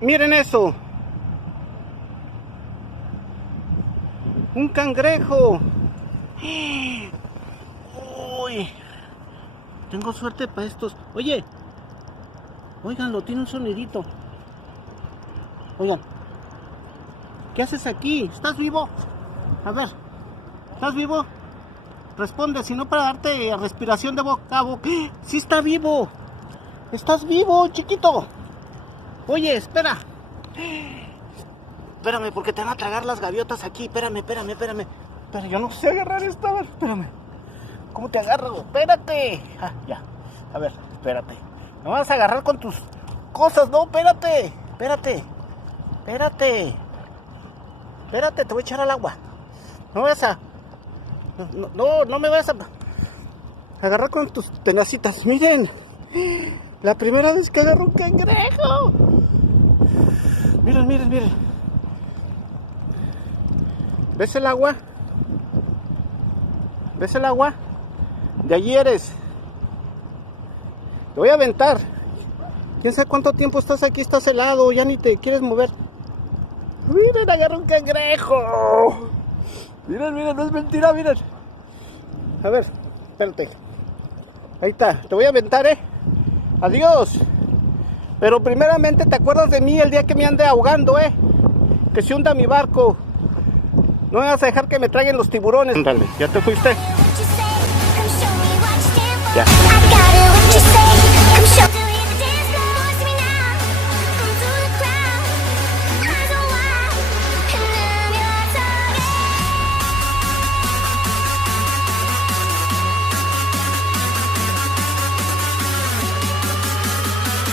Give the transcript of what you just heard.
Miren eso. Un cangrejo. Uy, tengo suerte para estos. Oye, óiganlo, tiene un sonidito. Oigan, ¿qué haces aquí? ¿Estás vivo? A ver, ¿estás vivo? Responde, si no para darte respiración de boca a boca. ¡Sí está vivo! ¡Estás vivo, chiquito! Oye, espera. Espérame, porque te van a tragar las gaviotas aquí. Espérame. Pero yo no sé agarrar esta. A ver, espérame. ¿Cómo te agarro? Espérate. Ah, ya. A ver, espérate. No vas a agarrar con tus cosas, no, espérate. Espérate, te voy a echar al agua. No vas a... No me vas a agarrar con tus tenacitas. Miren, la primera vez que agarro un cangrejo. Miren. ¿Ves el agua? De allí eres. Te voy a aventar. ¿Quién sabe cuánto tiempo estás aquí? Estás helado, ya ni te quieres mover. Miren, agarré un cangrejo. Miren, no es mentira, miren. A ver, espérate. Ahí está, te voy a aventar, Adiós. Pero primeramente te acuerdas de mí el día que me ande ahogando, que se hunda mi barco. No me vas a dejar que me traguen los tiburones. Ándale, ¿ya te fuiste? Ya.